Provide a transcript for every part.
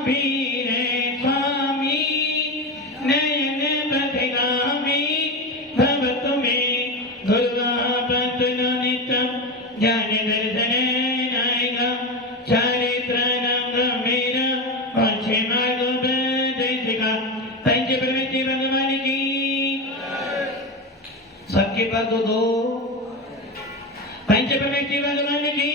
महावीर स्वामी नयन बदनामी भव तुम्हें गुरुवापत नित्यम ज्ञान दर्शन नायका चारित्र गंभीर पंचे मार्गोपदेशिका पंच प्रवृत्ति भगवान की सबके पास दो पंच प्रवृत्ति भगवान की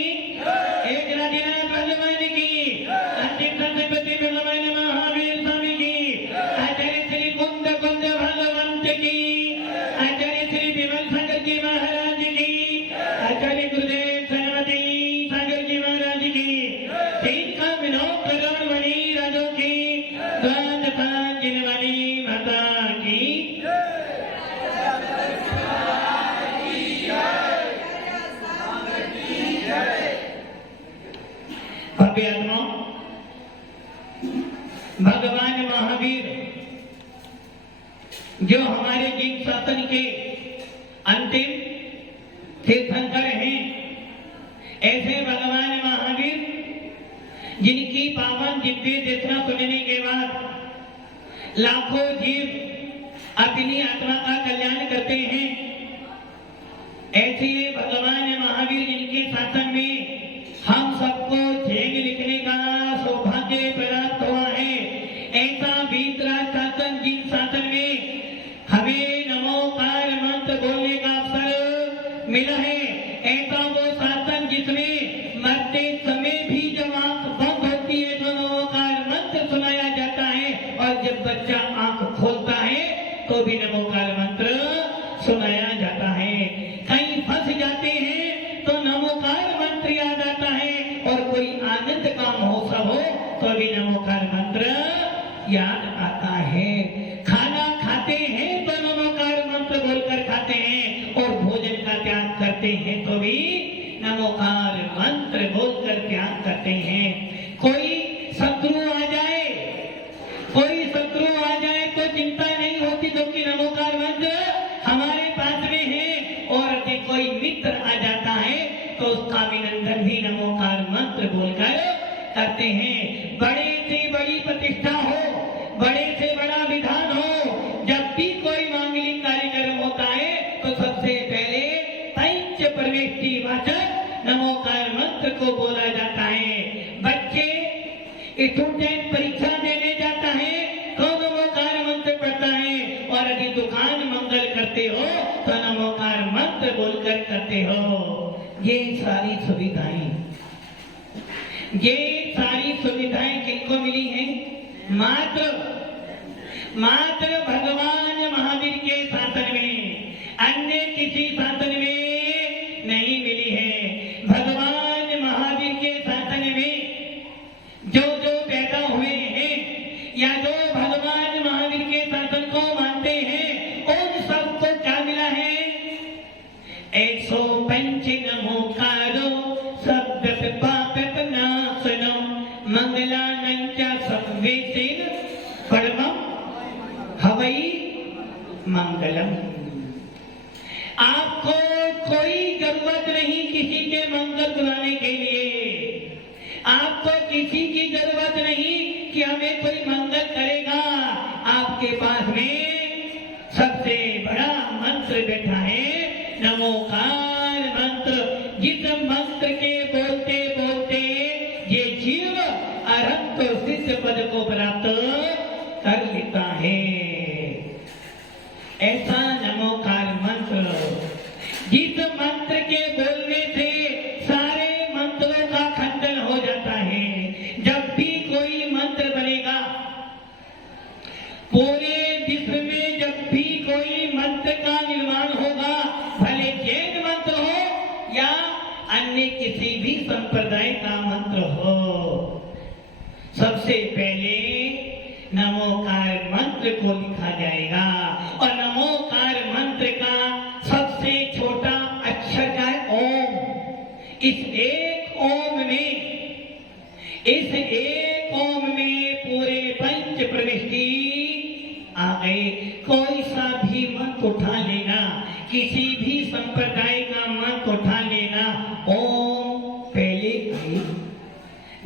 एक राधिनाथ भगवान की अंतिम संपत्ति भगवान महावीर स्वामी की आचार्य श्री कुंद कुंद भगवंत की आचार्य श्री विमल सागर जी महाराज की आचार्य गुरुदेव सरस्वती सागर जी महाराज की तीन का विनोद करोड़ मणि राजों की द्वादशांजन वाली माता की भव्य आत्मा भगवान महावीर जो हमारे जीव शासन के अंतिम तीर्थंकर हैं, ऐसे भगवान महावीर जिनकी पावन दिव्य देशना सुनने के बाद लाखों जीव अपनी आत्मा का कल्याण करते हैं, ऐसे भगवान महावीर जिनके शासन में हम सबको जैन लिखने का सौभाग्य प्राप्त हुआ है, ऐसा बीतरा शासन जिन शासन में हमें नमोकार मंत्र बोलने का अवसर मिला है, ऐसा वो शासन जिसमें मरते समय भी जब आंख बंद होती है तो नमोकार मंत्र सुनाया जाता है, और जब बच्चा आंख खोलता है तो भी नमोकार मंत्र सुनाया जाता है। कहीं फंस जाते हैं तो नमोकार मंत्र याद आता है, और कोई आनंद का महोत्सव हो तो भी नमोकार मंत्र याद आता है। खाना खाते हैं तो नमोकार मंत्र बोलकर खाते हैं, और भोजन का त्याग करते हैं तो भी नमोकार मंत्र बोलकर त्याग करते हैं। कोई शत्रु आ जाए तो चिंता नहीं होती, क्योंकि नमोकार मंत्र हमारे पास में है, और यदि कोई मित्र आ जाता है तो उसका अभिनंदन भी नमोकार मंत्र बोलकर करते हैं। बड़े से बड़ी प्रतिष्ठा हो, बड़े से बड़ा विधान हो, जब भी कोई मांगलिक कार्यक्रम होता है तो सबसे पहले पंच प्रवेष्टि वाचक नमोकार मंत्र को बोला जाता है। बच्चे स्टूडेंट परीक्षा देने जाता है तो नमोकार मंत्र पढ़ता है, और यदि दुकान मंगल करते हो तो नमोकार मंत्र बोलकर करते हो। ये सारी सुविधाएं किनको मिली हैं? मात्र भगवान महावीर के शासन में, अन्य किसी शासन में नहीं मिली है। भगवान महावीर के शासन में जो पैदा हुए हैं, या जो भगवान महावीर के शासन को मानते हैं, उन सबको क्या मिला है? 105 नमोकारो शब्द पाप नाशनो मंगलानंच संवेदेन परमं हवै मंगलम। आपको कोई जरूरत नहीं किसी के मंगल कराने के लिए, आपको किसी की जरूरत नहीं कि हमें कोई मंगल करेगा। आपके पास में सबसे बड़ा मंत्र बैठा है, नमोकार मंत्र। जिस मंत्र के बोलते बोलते ये जीव अरहत सिद्ध पद को प्राप्त कर लेता है, ऐसा नमोकार मंत्र। जिस मंत्र के बोलने से सारे मंत्रों का खंडन हो जाता है। जब भी कोई मंत्र बनेगा पूरे विश्व में, जब भी कोई मंत्र का निर्माण होगा, भले जैन मंत्र हो या अन्य किसी भी संप्रदाय का मंत्र हो, सबसे पहले नमोकार मंत्र को लिखा जाएगा। और नमोकार मंत्र का सबसे छोटा अक्षर क्या है? ओम। इस एक ओम में पूरे पंच प्रविष्टि आ गए। कोई सा भी मंत्र उठा लेना, किसी भी संप्रदाय का मंत्र उठा लेना, ओम पहले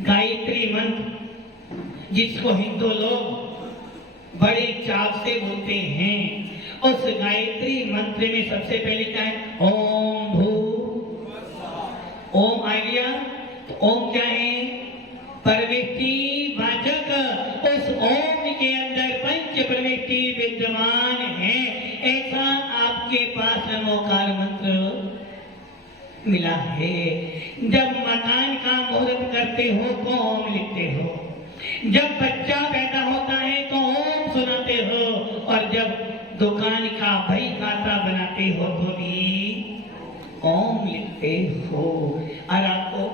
गायत्री मंत्र, जिसको हिंदू लोग बड़े चाव से बोलते हैं, उस गायत्री मंत्र में सबसे पहले क्या है? ओम भू। ओम आ गया तो ओम क्या है? प्रविष्टि वाचक। उस ओम के अंदर पंच प्रविष्टि विद्यमान है। ऐसा आपके पास नमोकार मंत्र मिला है। जब मकान का मुहूर्त करते हो तो ओम लिखते हो, जब बच्चा पैदा होता है तो ओम सुनाते हो, और जब दुकान का बही खाता बनाते हो तो भी ओम लिखते हो। और आपको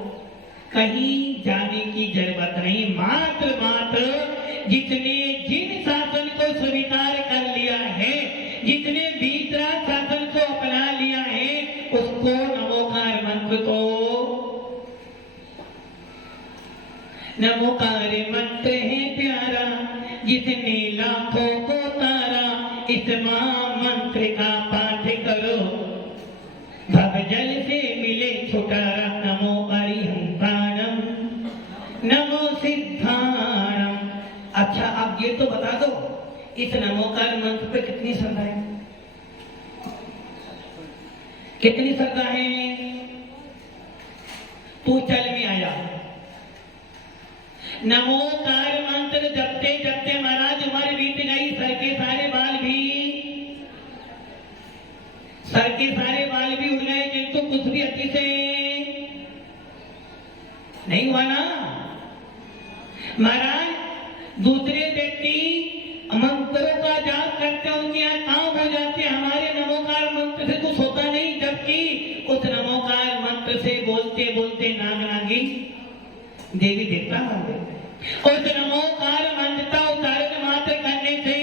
कहीं जाने की जरूरत नहीं। मात्र जितने जिन शासन को स्वीकार कर लिया है, जितने वीतराग शासन को अपना लिया है, उसको नमोकार मंत्र को, नमोकार मंत्र है प्यारा जिसने लाखों को तारा, इस महामंत्र का पाठ करो भव जल से मिले छुटकारा। नमो अरिहंताणम नमो सिद्धाणम। अच्छा आप ये तो बता दो, इस नमोकार मंत्र पे कितनी श्रद्धा है? कितनी श्रद्धा है? तू चल में आया। नमोकार मंत्र जपते जपते महाराज उम्र बीत गई, सर के सारे बाल भी उड़ गए, किंतु कुछ भी अति से नहीं हुआ ना महाराज। दूसरे व्यक्ति मंत्रों का जाप करते हैं, उनके यहाँ काम हो जाते हैं, हमारे नमोकार मंत्र से कुछ होता नहीं। जबकि उस नमोकार मंत्र से बोलते बोलते नाग नागिन देवी देवता बन गए। उस नमोकार मंत्र का उच्चारण मात्र करने से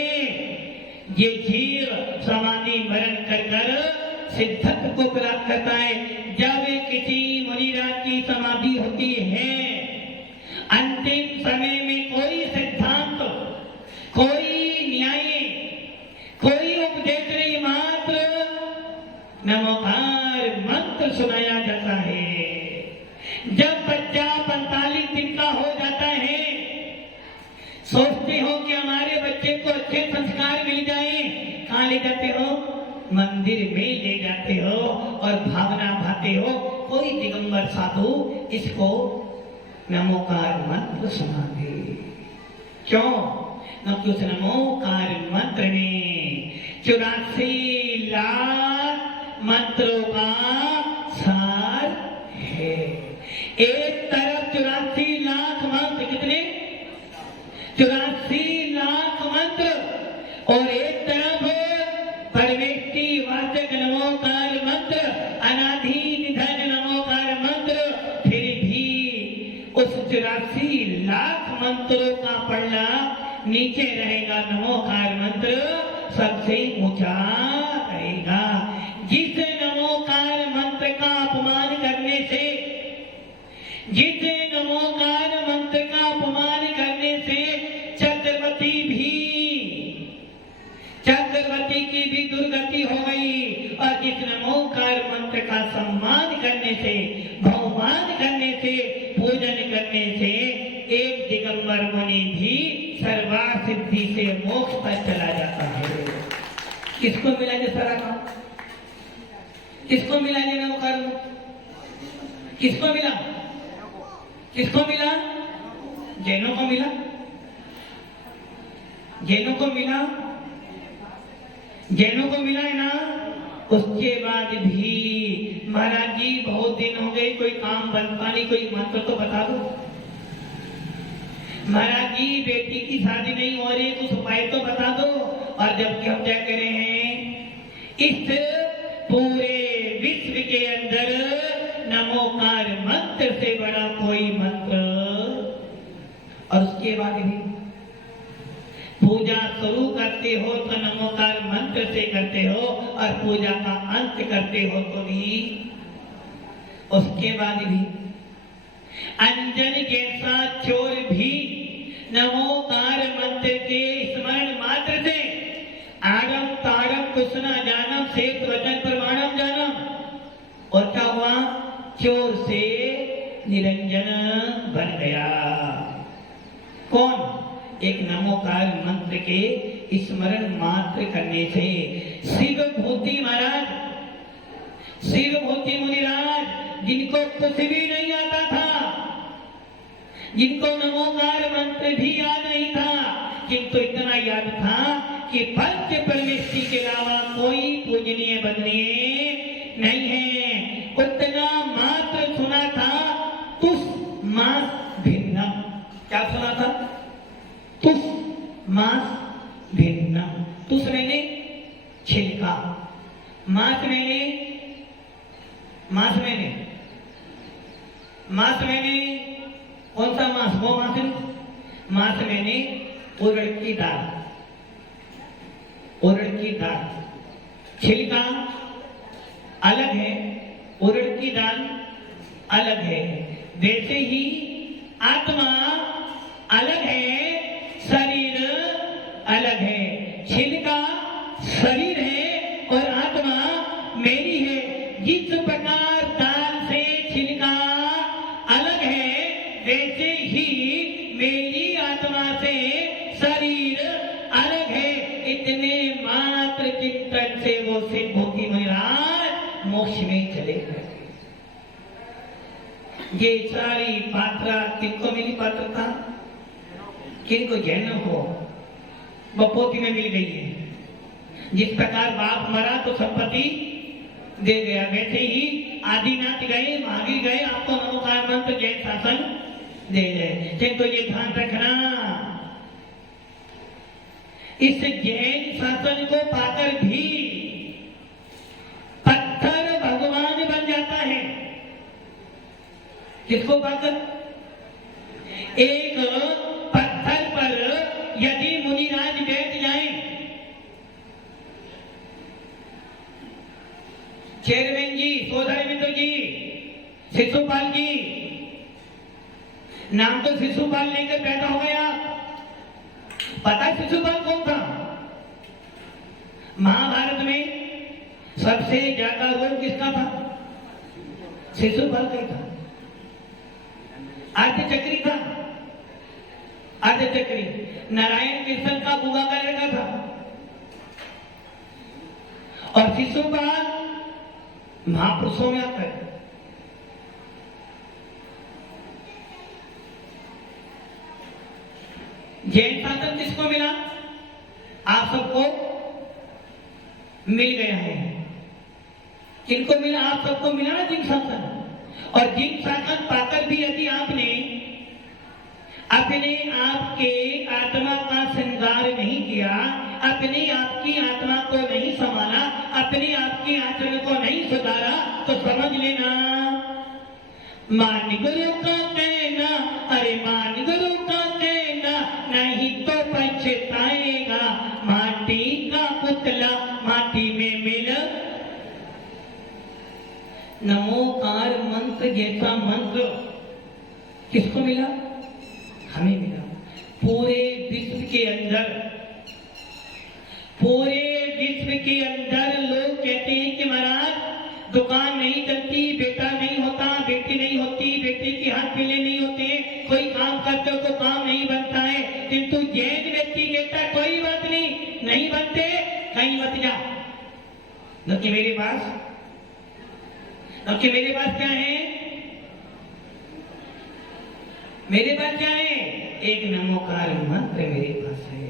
ये जीव समाधि मरण कर सिद्धत्व को प्राप्त करता है। जब किसी मुनिराज की समाधि होती है, अंतिम समय में कोई सिद्धांत, कोई न्याय, कोई उपदेश नहीं, मात्र नमोकार मंत्र सुनाया जाता है। जब बच्चा 45 दिन का हो जाता है, सोचते हो कि हमारे बच्चे को अच्छे संस्कार मिल जाए, कहाँ ले जाते हो? मंदिर में ले जाते हो और भावना भाते हो। कोई दिगंबर साधु इसको नमोकार मंत्र सुना दे। क्यों? क्योंकि उस नमोकार मंत्र में 84 लाख मंत्रों का सार है। एक तरफ 84 लाख मंत्र, कितने? 84 लाख मंत्र, और एक तरफ परमेष्टि वाचक नमोकार मंत्र, अनादि निधन नमोकार मंत्र। फिर भी उस 84 लाख मंत्रों का पढ़ना नीचे रहेगा, नमोकार मंत्र सबसे ऊंचा रहेगा। जिस नमोकार मंत्र का अपमान करने से, जिस नमोकार मंत्र का अपमान करने से चक्रवर्ती की भी दुर्गति हो गई, और जिस नमोकार मंत्र का सम्मान करने से, बहुमान करने से, पूजन करने से एक दिगंबर मुनि भी सर्वार्थ सिद्धि से मोक्ष पर चला जाता है। किसको मिला ये सारा काम? किसको मिला ये नमोकार? किसको मिला? किसको मिला? जैनों को मिला। जैनों को मिला, जैनों को मिला है ना। उसके बाद भी महाराज जी बहुत दिन हो गए, कोई काम बनता नहीं, कोई मंत्र तो बता दो। महाराज जी बेटी की शादी नहीं हो रही, कुछ उपाय तो बता दो। और जबकि हम क्या कह रहे हैं, इस पूरे विश्व के अंदर नमोकार मंत्र से बड़ा कोई मंत्र। और उसके बाद भी पूजा शुरू करते हो तो नमोकार मंत्र से करते हो, और पूजा का अंत करते हो तो भी, उसके बाद भी अंजन जैसा चोर भी नमोकार मंत्र के स्मरण मात्र से आगम तारम कुछ न जानम शेष वचन प्रमाणम जानम। और क्या हुआ? चोर से निरंजन बन गया। कौन? एक नमोकार मंत्र के स्मरण मात्र करने से। शिव भूति महाराज, शिव भूति मुनिराज, जिनको कुछ भी नहीं आता था, जिनको नमोकार मंत्र भी याद नहीं था, किंतु इतना याद था कि पंच परमेष्टि के अलावा कोई पूजनीय बंदनीय नहीं है, उतना मात्र सुना था। तुस मास भिन्नम, क्या सुना था? तुस मास भिन्नम। तुस मैंने छिलका, मास मैंने कौन सा मास? वो मास मैंने उड़द की दाल, उड़द की दाल। छिलका अलग है, उड़द की दाल अलग है। वैसे ही आत्मा अलग है, शरीर अलग है। छिलका शरीर है और आत्मा मेरी है। जिस प्रकार दाल से छिलका अलग है, वैसे ही मेरी आत्मा से शरीर अलग है। इतने मात्र चिंतन से वो सिद्ध भूति महाराज मोक्ष में चले गए। ये सारी पात्रा किनको मिली? पात्रता किनको? जैनों को बपोती में मिल गई है। जिस प्रकार बाप मरा तो संपत्ति दे गया, वैसे ही आदिनाथ गए, महावीर गए, आपको नमोकार मंत्र जैन शासन दे गए। किंतु ये ध्यान रखना, इस जैन शासन को पाकर भी पत्थर भगवान बन जाता है। किसको पाकर? एक पत्थर पर यदि मुनिराज बैठ जाए, चेयरमैन जी, सोधर मित्र जी, शिशुपाल जी, नाम तो शिशुपाल लेकर पैदा हो गया। पता है शिशुपाल कौन था? महाभारत में सबसे ज्यादा रोल किसका था? शिशुपाल का था। अर्धचक्री था, अर्धचक्री। नारायण कृष्ण का बुआ का लड़का था। और शिशुपाल महापुरुषों में आता है। जैन शासन किसको मिला? आप सबको मिल गया है। किनको मिला? आप सबको मिला ना जिन शासन। और जिन शासन पाकर भी यदि आपने अपने आप के आत्मा का श्रृंगार नहीं किया, अपने आपकी आत्मा को नहीं संभाला, अपने आपकी आचरण को नहीं सुधारा, तो समझ लेना मान गुरु का कहना, अरे मान गुरु का कहना, नहीं तो पछताएगा। माटी का पुतला माटी में मिल। नमोकार मंत्र जैसा मंत्र किसको मिला? हमें मिला। पूरे विश्व के अंदर, पूरे विश्व के अंदर लोग कहते हैं कि महाराज दुकान नहीं चलती, बेटा नहीं होता, बेटी नहीं होती, बेटे के हाथ पीले नहीं होते, कोई काम करते हो तो काम नहीं बनता है। किंतु जैन व्यक्ति कहता है कोई बात नहीं, नहीं बनते, कहीं मत जा। क्योंकि मेरे पास क्या है? मेरे पास क्या है? एक नमोकार मंत्र मेरे पास है।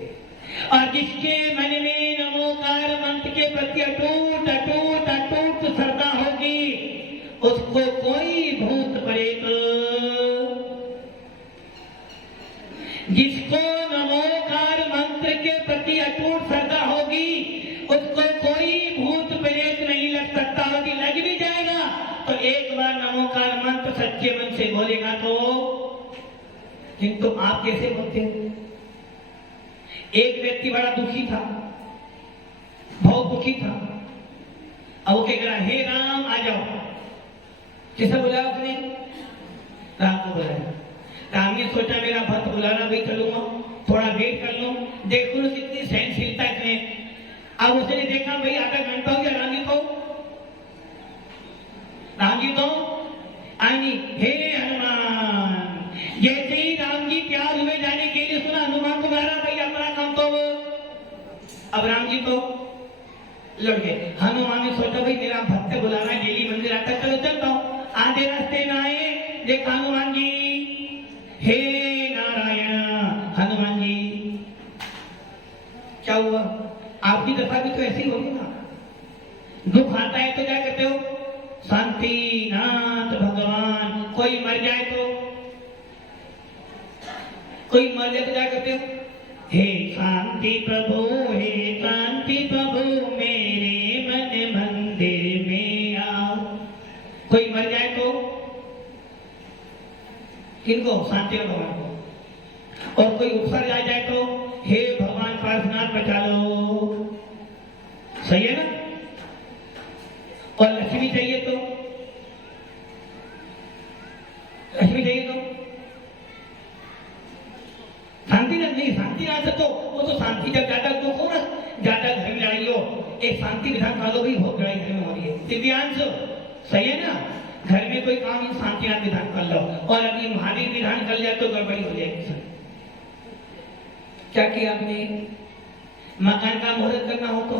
और जिसके मन में नमोकार मंत्र के प्रति अटूट अटूट अटूट श्रद्धा होगी, उसको कोई भूत प्रेत, जिसको नमोकार मंत्र के प्रति अटूट श्रद्धा होगी, उसको कोई भूत प्रेत नहीं लग सकता। यदि लग भी जाएगा तो एक बार नमोकार मंत्र सच्चे मन से बोलेगा तो। किंतु आप कैसे बोलते हैं? एक व्यक्ति बड़ा दुखी था, बहुत दुखी था। अब वो कह रहा, हे राम आ जाओ। किसे बुलाया उसने? राम को बुलाया। राम ने सोचा मेरा भक्त बुलाना, भी चलूंगा, थोड़ा वेट कर लूं, देखो कितनी सहनशीलता इसमें। अब उसने देखा भाई आधा घंटा हो गया, राम जी तो आएंगी। हे हनुमान, जैसे ही राम जी तैयार हुए जाने के लिए सुना तो लड़ गए। हनुमान ने सोचा भाई मेरा भक्त बुला रहा है, डेली मंदिर आता, चलो चलता हूँ। आधे रास्ते में आए, देखा हनुमान जी, हे नारायण। हनुमान जी क्या हुआ? आपकी दशा भी तो ऐसी होगी ना, दुख आता है तो क्या कहते हो? शांति नाथ भगवान। कोई मर जाए तो क्या कहते हो? हे शांति प्रभु, हे शांति प्रभु, मेरे मन मंदिर में आओ। कोई मर जाए तो किनको? शांति भगवान को। और कोई उपसर आ जाए तो हे भगवान पार्श्वनाथ बचा लो। सही है ना? और लक्ष्मी चाहिए तो शांतिनाथ नहीं, शांतिनाथ तो वो तो शांति, जब ज्यादा दुख हो ना, ज्यादा घर में लड़ाई हो, एक शांति विधान कालो भी बहुत लड़ाई घर में हो रही है। दिव्यांश सही है ना? घर में कोई काम शांतिनाथ विधान कर लो, और अभी महावीर विधान कर लिया तो गड़बड़ी हो जाएगी। क्या किया आपने? मकान का मुहूर्त करना हो तो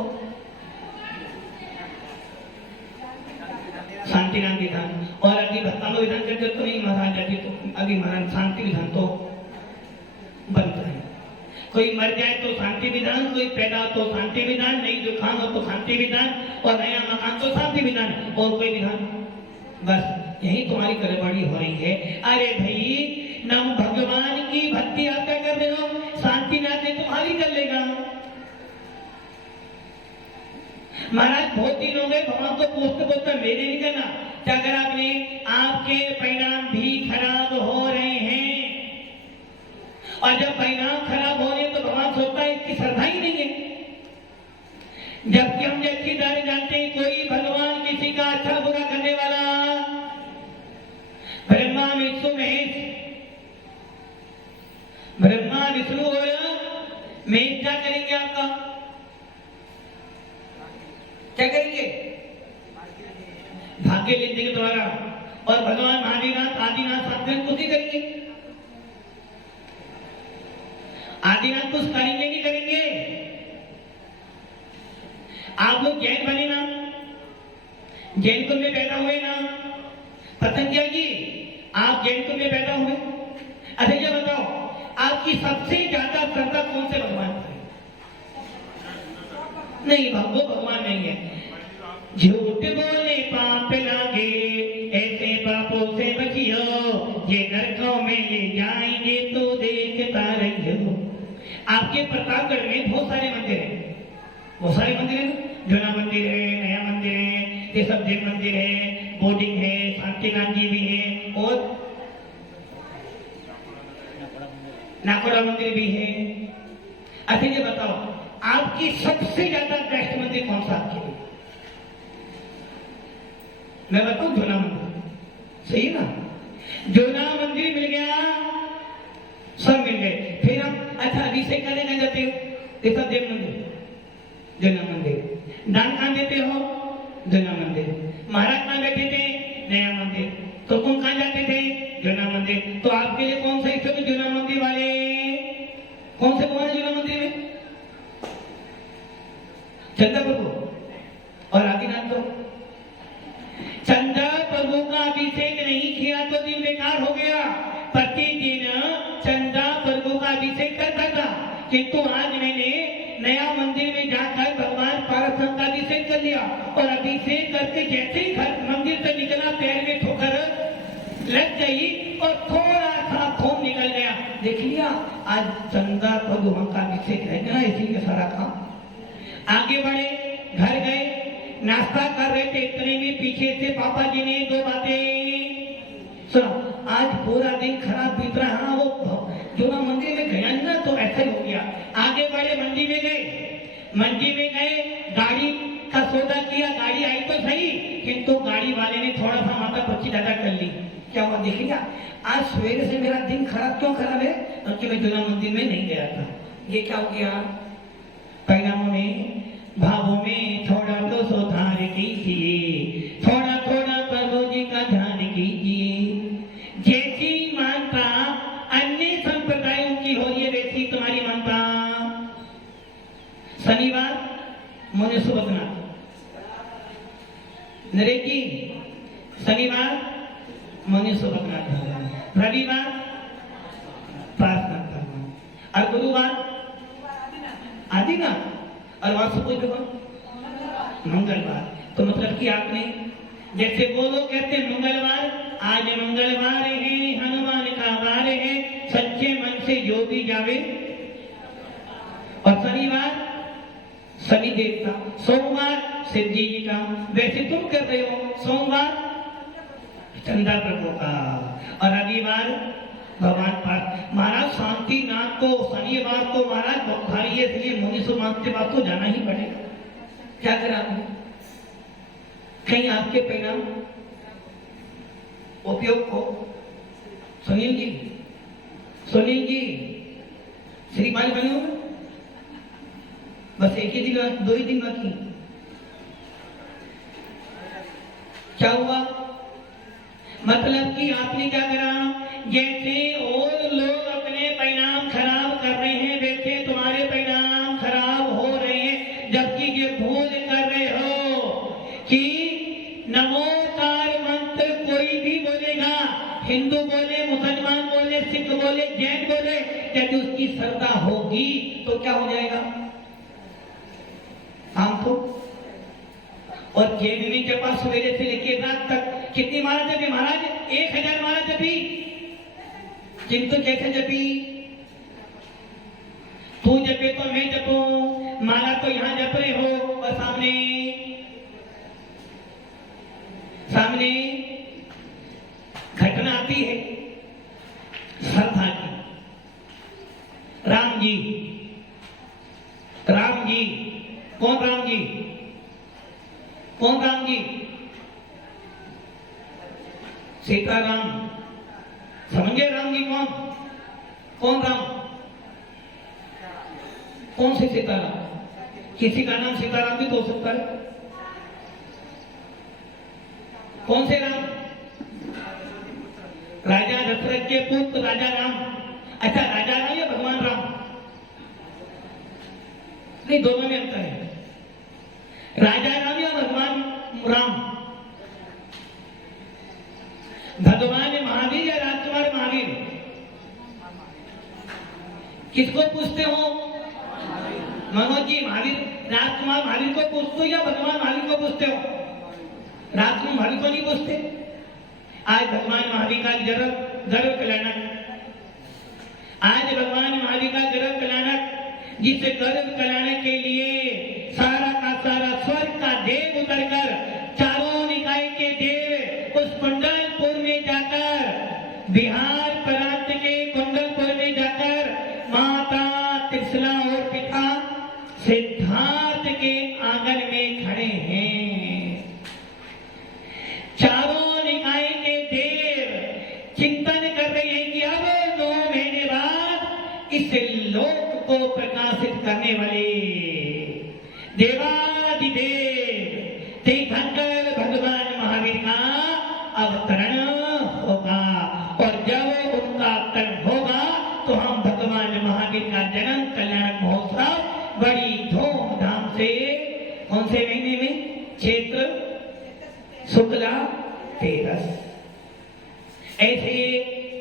शांतिनाथ विधान, और अभी भक्तानो विधान करते तो नहीं महाराज, अभी तो अभी महाराज शांति विधान तो बनता है। कोई मर जाए तो शांति विधान, कोई पैदा हो तो शांति विधान, नई दुकान हो तो शांति विधान, और नया मकान तो शांति विधान, और कोई विधान। बस यही तुम्हारी गड़बड़ी हो रही है। अरे भाई नाम भगवान की भक्ति आप क्या कर रहे हो? शांतिनाथ ने तुम्हारी कर लेगा। महाराज बहुत दिन हो गए भगवान को पूछते मेरे नहीं करना। क्या अगर आपने, आपके परिणाम भी खराब हो रहे हैं, और जब परिणाम खराब हो रहे हैं तो भगवान सोचता है इसकी श्रद्धा ही नहीं है। जबकि हम अच्छी तरह जानते हैं कोई भगवान किसी का अच्छा बुरा करने वाला, ब्रह्मा विष्णु महेश, ब्रह्मा विष्णु और महेश क्या करेंगे? आपका क्या करेंगे? भाग्य लेने के द्वारा। और भगवान आदिनाथ, आदिनाथ साधन कुछ ही करेंगे। आदिनाथ कुछ करेंगे नहीं करेंगे। आप लोग जैन बने ना, जैन कुल में पैदा हुए ना, पतंजलि जी आप जैन कुल में पैदा हुए। अच्छा ये बताओ आपकी सबसे ज्यादा श्रद्धा कौन से भगवान पर? नहीं, वो भगवान नहीं है। झूठ बोले पाप लागे, ऐसे पापों से बचियो, ये नरकों में ले जाएंगे तो देखता रहियो। आपके प्रतापगढ़ में बहुत सारे मंदिर हैं, बहुत सारे मंदिर हैं। जूना मंदिर है, नया मंदिर है, ये सब जैन मंदिर है, बोर्डिंग है, शांतिनाथ जी भी है, और नाकोड़ा मंदिर भी है। अच्छा ये बताओ आपकी सबसे ज्यादा बेस्ट मंदिर कौन सा आपके लिए? मैं बताऊं जूना मंदिर, सही ना? जूना मंदिर मिल गया, सब मिल गए। फिर हम अच्छा अभिषेक करने नहीं जाते हो, ये सब जैन मंदिर, जूना मंदिर। दान कहाँ देते हो? जूना मंदिर। महाराज कहाँ बैठे थे? नया मंदिर। तो तुम कहाँ जाते थे? जूना मंदिर। तो आपके लिए कौन सा इष्ट है? जूना मंदिर वाले कौन से भगवान है जूना मंदिर में? चंदा प्रभु और आदिनाथ। तो चंदा प्रभु का अभिषेक नहीं किया तो दिन बेकार हो गया। प्रतिदिन चंदा प्रभु का अभिषेक करता था, किंतु आज मैंने नया मंदिर में जाकर भगवान पार्वती का अभिषेक कर लिया, और अभिषेक करके जैसे ही घर मंदिर से निकला पैर में ठोकर लग गई और थोड़ा सा खून निकल गया। देख लिया आज चंदा भगवान का अभिषेक है ना, इसीलिए सारा काम। आगे बढ़े, घर गए, नाश्ता कर रहे थे, इतने में पीछे से पापा जी ने दो बातें सुना। आज पूरा दिन खराब बीत रहा। हाँ वो जो ना मंदिर में गया ना तो ऐसा ही हो गया। आगे बढ़े, मंडी में गए, गाड़ी का सौदा किया, गाड़ी आई तो सही, किंतु गाड़ी वाले ने थोड़ा सा माता पच्ची ज्यादा कर ली। क्या हुआ देखिएगा, आज सवेरे से मेरा दिन खराब क्यों खराब है? क्योंकि मैं जूना मंदिर में नहीं गया था। ये क्या हो गया? परिणामों में, भावों में थोड़ा तो सुधार कीजिए, थोड़ा थोड़ा प्रभु जी का ध्यान कीजिए। जैसी मानता अन्य संप्रदायों की हो रही है वैसी तुम्हारी मानता। शनिवार मुनि सुबकनाथ, नरेश जी शनिवार मुनि सुबकनाथ भगवान, रविवार पार्श्वनाथ भगवान, और गुरुवार आदिनाथ, और वासु पूज्य मंगलवार। तो मतलब कि आपने जैसे वो लोग कहते हैं मंगलवार, आज मंगलवार है, हनुमान का वार है, सच्चे मन से जो भी जावे, और शनिवार शनि देवता, सोमवार शिव जी का, वैसे तुम कर रहे हो सोमवार चंदा प्रभु का, और रविवार भगवान पार्थ। महाराज शांतिनाथ को शनिवार को महाराज बहुत भारी है, इसलिए मुनि से मानते बात तो जाना ही पड़ेगा। क्या करा आपने? कहीं आपके परिणाम उपयोग को सुनील जी श्रीमान बने हो, बस एक ही दिन, 2 ही दिन बाकी। क्या हुआ? मतलब कि आपने क्या करा? जैसे और लोग अपने परिणाम खराब कर रहे हैं, वैसे तुम्हारे परिणाम खराब हो रहे हैं, जबकि ये भूल कर रहे हो कि नमोकार मंत्र कोई भी बोलेगा, हिंदू बोले, मुसलमान बोले, सिख बोले, जैन बोले, यदि उसकी श्रद्धा होगी तो क्या हो जाएगा? हम तो और जेबी के पास सवेरे से लेकर रात तक कितनी माला जपी महाराज? 1000 माला जपी, किंतु कैसे जपी? तू जपे तो मैं जपूं, माला तो यहां जप रहे हो और सामने घटना आती है श्रद्धा की। राम जी, कौन राम जी? सीताराम, समझे? राम जी कौन राम? कौन से सीताराम? किसी का नाम सीताराम भी तो हो सकता है। कौन से राम? राजा दशरथ के पुत्र राजा राम। अच्छा, राजा राम या भगवान राम? नहीं, दोनों में अंतर है। राजा राम या भगवान राम? भगवान महावीर या राजकुमार महावीर? किसको पूछते हो मनोज जी? महावीर, राजकुमार महावीर को पूछते हो या भगवान महावीर को पूछते हो? राजकुमार महावीर को नहीं पूछते। आज भगवान महावीर का गर्व कलानक, आज भगवान महावीर का गर्व कलानक, जिसे गर्व कराने के लिए सारा का सारा स्वर्ग का देव उतरकर, चारों निकाय के देव उस कुंडलपुर में जाकर, बिहार प्रांत के कुंडलपुर में जाकर माता त्रिशला और पिता सिद्धार्थ के आंगन में खड़े हैं। चारों निकाय के देव चिंतन कर रहे हैं कि अब 2 महीने बाद इस लोक को प्रकाशित करने वाले देवादिदेव तीर्थंकर भगवान महावीर का अवतरण होगा, और जब उनका अवतरण होगा तो हम भगवान महावीर का जन्म कल्याण महोत्सव बड़ी धूमधाम से, कौन से महीने में? चैत्र शुक्ला 13। ऐसे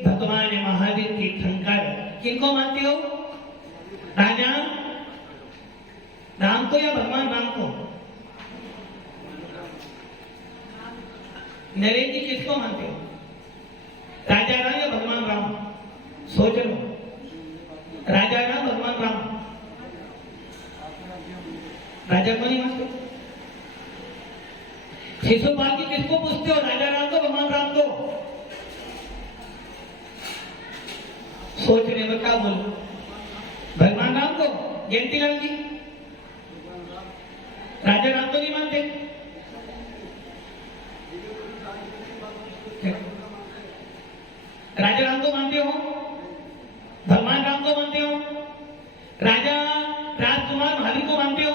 भगवान महावीर तीर्थंकर किनको मानते हो? राजा राम को या भगवान राम को? नरेश जी किसको मानते हो? राजा राम या भगवान राम? सोच लो, राजा राम, भगवान राम? राजा को नहीं मानते? शिशुपाल जी किसको पूछते हो? राजा राम को, भगवान राम को? सोचने में क्या बोलो? भगवान राम को? जयंतीलाल जी राजा राम को नहीं मानते? राजा राम को मानते हो? भगवान राम को मानते हो? राजा राजकुमार महावीर को मानते हो?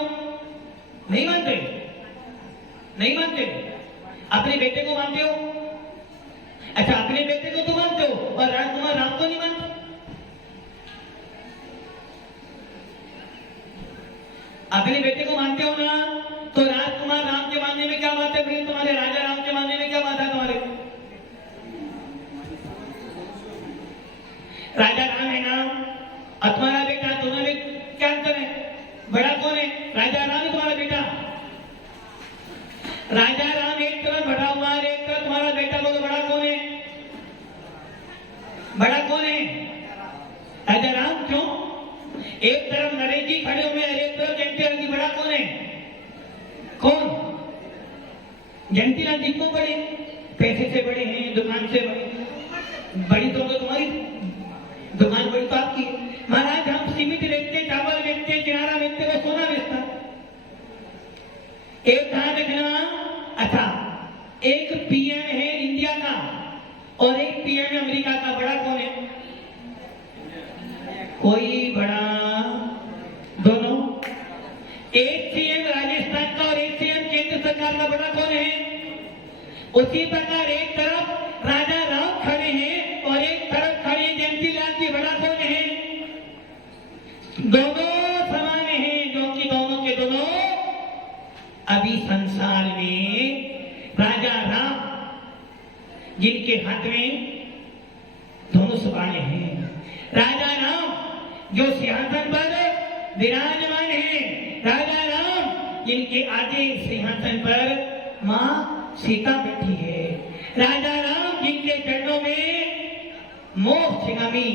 नहीं मानते? नहीं मानते? अपने बेटे को मानते हो? अच्छा, अपने बेटे को तो मानते हो और राजकुमार राम को नहीं मानते? अपने बेटे को मानते हो ना, तो राजकुमार राम के मानने में क्या बात है, फिर तुम्हारे राजा राम के मानने में क्या बात है तुम्हारे? राजा राम है ना और तुम्हारा बेटा, दोनों में क्या अंतर है? बड़ा कौन है? राजा राम ही तुम्हारा बेटा। राजा राम एक तरफ बड़ा हुआ है, एक तरफ तुम्हारा बेटा, बोलो बड़ा कौन है? बड़ा कौन है? राजा राम। क्यों? एक तरफ नरेश जी खड़े हुए हैं, एक तरफ जयंतीलाल जी, बड़ा कौन है? कौन? जयंतीलाल जी क्यों बड़े? पैसे से बड़े हैं, दुकान से बड़े। बड़ी तो तुम्हारी दुकान, बड़ी तो आपकी। महाराज हम सीमित बेचते, चावल बेचते, किनारा बेचते, वो सोना बेचता। एक कहां देखना, अच्छा एक पीएम है इंडिया का और एक पीएम है अमेरिका का, बड़ा कौन है? कोई बड़ा? दोनों। एक सीएम राजस्थान का और एक सीएम केंद्र सरकार का, बड़ा कौन है? उसी प्रकार एक तरफ राजा राम खड़े हैं और एक तरफ खड़े जयंतीलाल जी, बड़ा कौन है? दोनों समान हैं, जो कि दोनों के दोनों अभी संसार में राजा राम, जिनके हाथ में धनुष बाणे हैं, राजा राम जो सिंहासन पर विराजमान है, राजा राम जिनके आगे सिंहासन पर मां सीता बैठी है, राजा राम जिनके चरणों में मोक्षगामी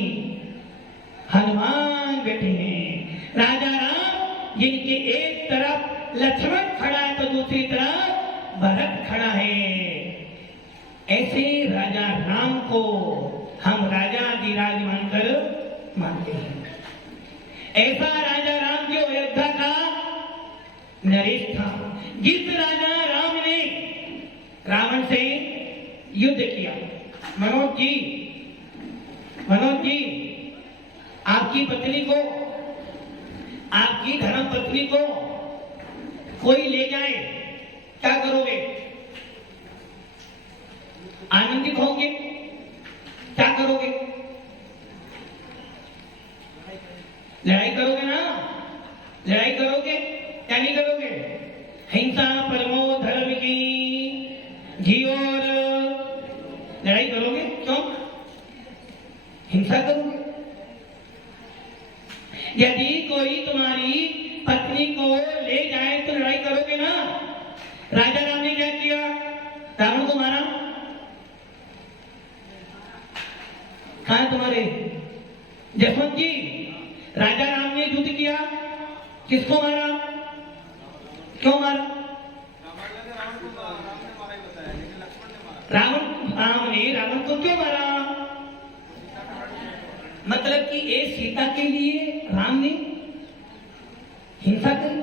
हनुमान बैठे हैं, राजा राम जिनके एक तरफ लक्ष्मण खड़ा है तो दूसरी तरफ भरत खड़ा है। ऐसे राजा राम को हम राजाधिराज मानकर मानते हैं। ऐसा राजा राम जो अयोध्या का नरेश था, जिस राजा राम ने रावण से युद्ध किया। मनोज जी, आपकी पत्नी को, आपकी धर्म पत्नी को कोई ले जाए, क्या करोगे? आनंदित होंगे? क्या करोगे? लड़ाई करोगे ना? लड़ाई करोगे? क्या नहीं करोगे? हिंसा परमो धर्म की जी, और लड़ाई करोगे? क्यों? हिंसा करोगे? यदि कोई तुम्हारी पत्नी को ले जाए तो लड़ाई करोगे ना? राजा राम ने क्या किया? रावण को मारा। कहां है तुम्हारे जसवंत जी? राजा राम ने युद्ध किया, किसको मारा? क्यों मारा? राम ने रावण को क्यों मारा? मतलब कि एक सीता के लिए राम ने हिंसा करी।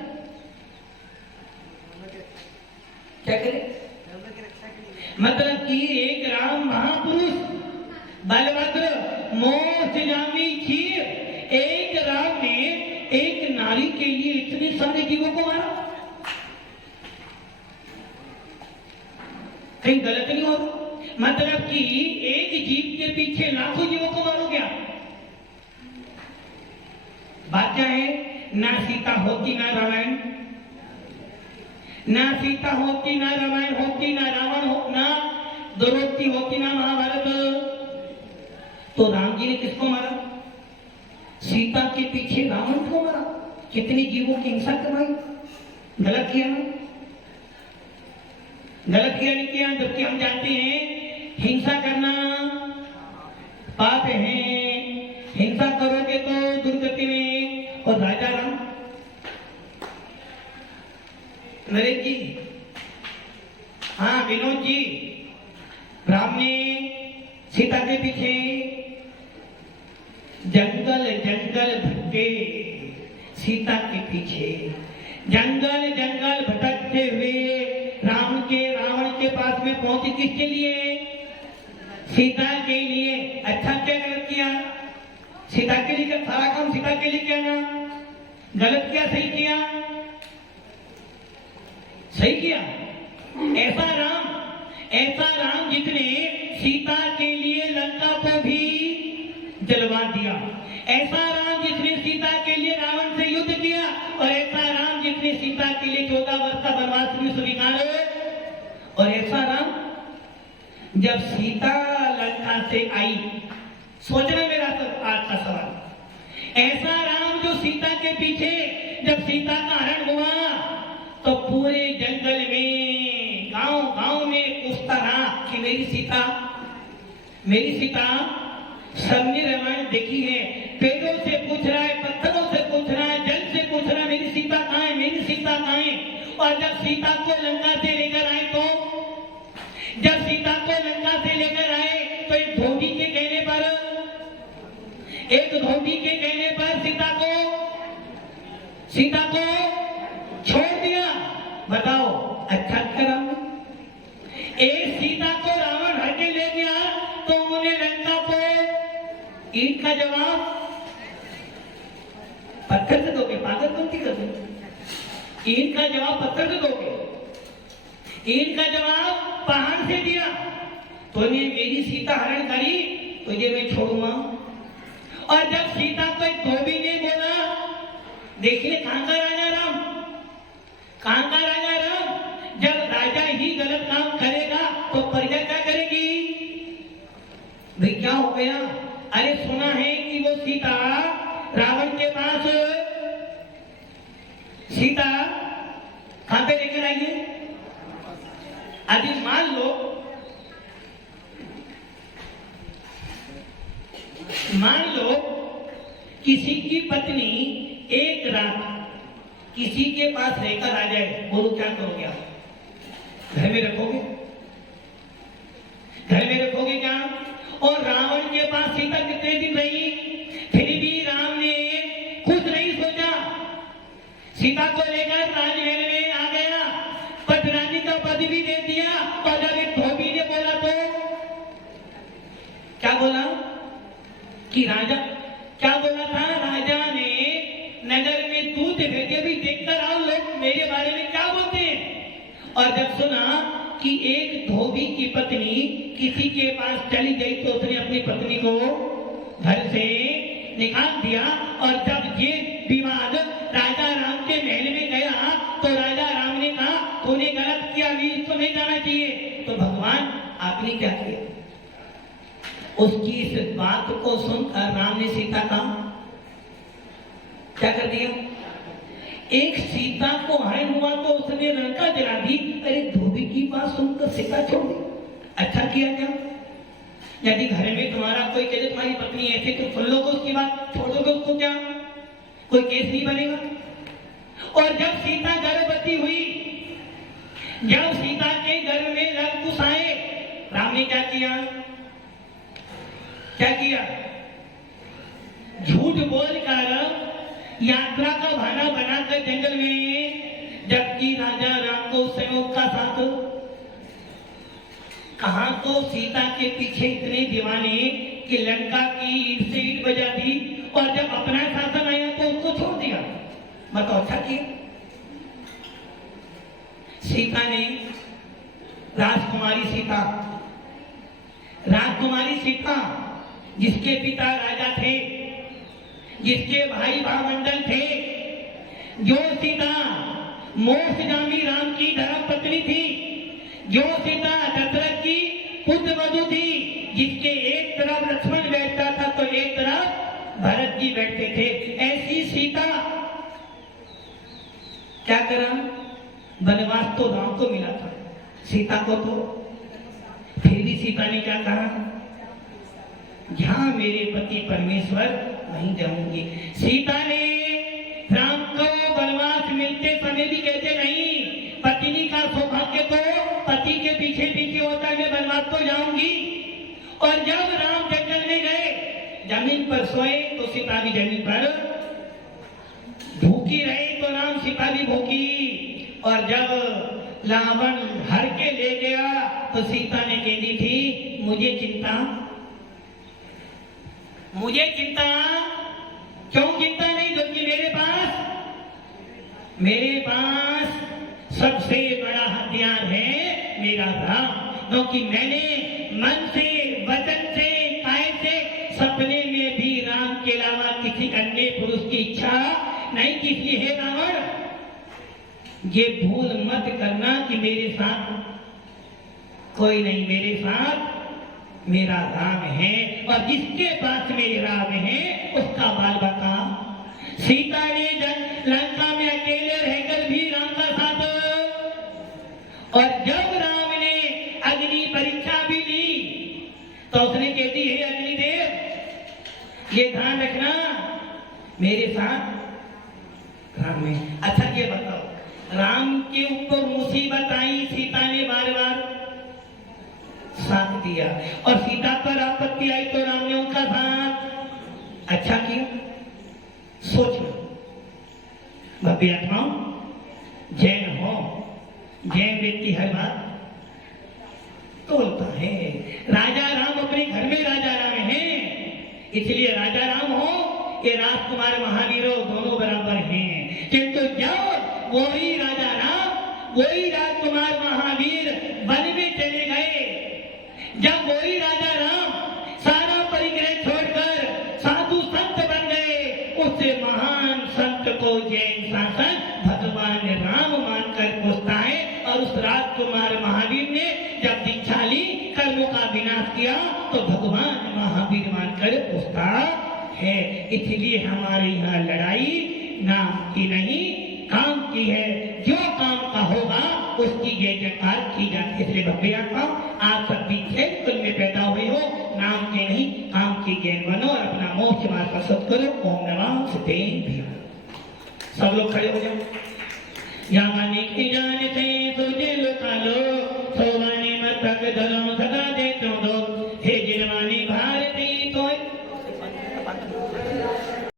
क्या करे? मतलब कि एक राम महापुरुष बलभद्र मोक्षगामी क्षीर, एक राम ने एक नारी के लिए इतने सारे जीवों को मारा। कहीं गलत नहीं हो रहा? मतलब कि एक जीव के पीछे लाखों जीवों को मारो क्या? बात क्या है? ना सीता होती ना रामायण, ना सीता होती ना रामायण होती, ना रावण हो, ना द्रौपदी होती, ना महाभारत। तो राम जी ने किसको मारा? सीता के पीछे रावण को मारा। कितनी जीवों की हिंसा करवाई? गलत किया ना? गलत किया नहीं किया? जबकि हम जानते हैं हिंसा करना पाप है, हिंसा करोगे तो दुर्गति में। और राजा राम, नरेश जी, हाँ विनोद जी, राम ने सीता के पीछे जंगल जंगल भटके, सीता के पीछे जंगल जंगल भटकते हुए राम के रावण के पास में पहुंचे। किसके लिए? सीता के लिए। अच्छा क्या गलत किया? सीता के लिए क्या? सारा काम सीता के लिए किया ना? गलत किया सही किया? सही किया। ऐसा राम जिसने सीता के लिए लंका को भी जलवा दिया, ऐसा राम जिसने सीता के लिए रावण से युद्ध किया, और ऐसा राम सीता के लिए 14 वर्ष का वनवास भी स्वीकार है। और ऐसा राम जब सीता लंका से आई, सोचना मेरा आज का सवाल, ऐसा राम जो सीता के पीछे जब सीता का हरण हुआ तो पूरे जंगल में गांव गांव में पूछता रहा कि मेरी सीता, मेरी सीता। सबने रामायण देखी है, पेड़ों से पूछ रहा है, पत्थरों से पूछ रहा है, जल से पूछ रहा है, मेरी सीता कहाँ है, मेरी सीता कहाँ है। और जब सीता को लंका से लेकर आए तो जब सीता को लंका से लेकर आए तो एक धोबी के कहने पर सीता को छोड़ दिया। बताओ अच्छा करा। एक सीता को रावण हर के ले गया तो उन्होंने लंका को ईंट का जवाब पत्थर से दोगे, पागल बनती कर दो। ईंट का जवाब पत्थर से दोगे, ईंट का जवाब पहाड़ से दिया। तूने मेरी सीता हरण करी, तुझे मैं छोड़ूंगा। और जब सीता को एक धोबी ने बोला, देखिए कहां का राजा राम, कहां का राजा राम, जब राजा ही गलत काम करेगा तो प्रजा क्या करेगी। भाई क्या हो गया, अरे सुना है कि वो सीता रावण के पास, सीता कहां पे लेकर आई है। अभी मान लो किसी की पत्नी एक रात किसी के पास रहकर आ जाए, बोलो क्या करोगे आप। घर में रखोगे, घर में रखोगे क्या। और रावण के पास सीता कितने दिन रही, फिर भी राम ने कुछ नहीं सोचा, सीता को लेकर राजमहल में आ गया, पटरानी का पद भी दे दिया। और जब एक धोबी ने बोला तो क्या बोला कि राजा, क्या बोला था, राजा ने नगर में दूत भेजे, भी देखकर आओ लोग मेरे बारे में क्या बोलते हैं। और जब सुना कि एक धोबी की पत्नी किसी के पास चली गई तो उसने अपनी पत्नी को घर से निकाल दिया। और जब ये विवाद राजा राम के महल में गया तो राजा राम ने कहा तूने गलत किया, वीर तो नहीं जाना चाहिए। तो भगवान आपने क्या किया, उसकी इस बात को सुनकर राम ने सीता का क्या कर दिया। एक सीता को हरण हुआ तो उसने लंका जला दी। अरे धोबी की बात सुनकर सीता छोड़ दी, अच्छा किया क्या। यदि घर में तुम्हारा कोई कहे तुम्हारी पत्नी ऐसे तो सुन लोगे उसकी बात, छोड़ दोगे उसको, क्या कोई केस नहीं बनेगा। और जब सीता गर्भवती हुई, जब सीता के गर्भ में लवकुश आए, राम ने क्या किया, क्या किया, झूठ बोलकर यात्रा का बहाना बनाकर जंगल में, जबकि राजा राम को उस समय का साथ कहां तो सीता के पीछे इतने दीवाने कि लंका की ईंट से ईंट बजा दी। और जब अपना शासन आया तो उसको छोड़ दिया। बताओ अच्छा किया। सीता ने, राजकुमारी सीता, राजकुमारी सीता जिसके पिता राजा थे, जिसके भाई भामंडल थे, जो सीता मोक्षगामी राम की धर्म पत्नी थी, जो सीता दशरथ की पुत्र वधू थी, जिसके एक तरफ लक्ष्मण बैठता था तो एक तरफ भरत जी बैठते थे, ऐसी सीता क्या करा, वनवास तो राम को मिला था, सीता को तो, फिर भी सीता ने क्या कहा, जहां मेरे पति परमेश्वर वहीं जाऊंगी। सीता ने राम को वनवास मिलते समय भी कहते नहीं, पत्नी का सौभाग्य तो पति के पीछे पीछे होता है, मैं वनवास तो जाऊंगी। और जब राम जंगल में गए, जमीन पर सोए तो सीता भी जमीन पर भूखी रही, तो राम सीता भी भूखी। और जब रावण हर के ले गया तो सीता ने कह दी थी मुझे चिंता, मुझे चिंता, क्यों चिंता नहीं, जबकि मेरे पास सबसे बड़ा हथियार है मेरा राम, क्योंकि मैंने मन से, वचन से, काया से, सपने में भी राम के अलावा किसी अन्य पुरुष की इच्छा नहीं की। इसलिए हे रावण, ये भूल मत करना कि मेरे साथ कोई नहीं, मेरे साथ मेरा राम है, और जिसके पास मेरे राम है उसका बाल बका। सीता ने लंका में अकेले रहकर भी राम का साथ, और जब राम ने अग्नि परीक्षा भी ली तो उसने कहती है अग्निदेव ये ध्यान रखना मेरे साथ राम है। अच्छा ये बताओ, राम के ऊपर मुसीबत आई, सीता ने बार बार साथ दिया, और सीता पर आपत्ति आई तो राम ने उनका साथ अच्छा किया। सोचना भव्य आत्माओं, जैन हो, जैन व्यक्ति हर बात तोलता है। राजा राम अपने घर में राजा राम है, इसलिए राजा राम हो ये राजकुमार महावीरों दोनों बराबर हैं। किंतु जब वही राजा राम वही राजकुमार महावीर वन में चले गए, जब वही राजा राम सारा परिग्रह छोड़कर साधु संत बन गए, उससे महान संत को जैन शासन भगवान राम मानकर पूछता है, और उस राजकुमार महावीर ने जब दीक्षा ली, कर्मों का विनाश किया, तो भगवान महावीर मानकर पूछता है। इसलिए हमारे यहाँ लड़ाई नाम की नहीं काम की है, जो काम का होगा उसकी जय जयकार की जाती है। इसलिए भव्य आप सब भी खेल कुल में पैदा हुए हो, नाम के नहीं काम की जैन बनो और अपना मोक्ष मार्ग प्रस्तुत करो। ओम नमः सिद्धेभ्यः। सब लोग खड़े हो जाओ। यहाँ माने की जान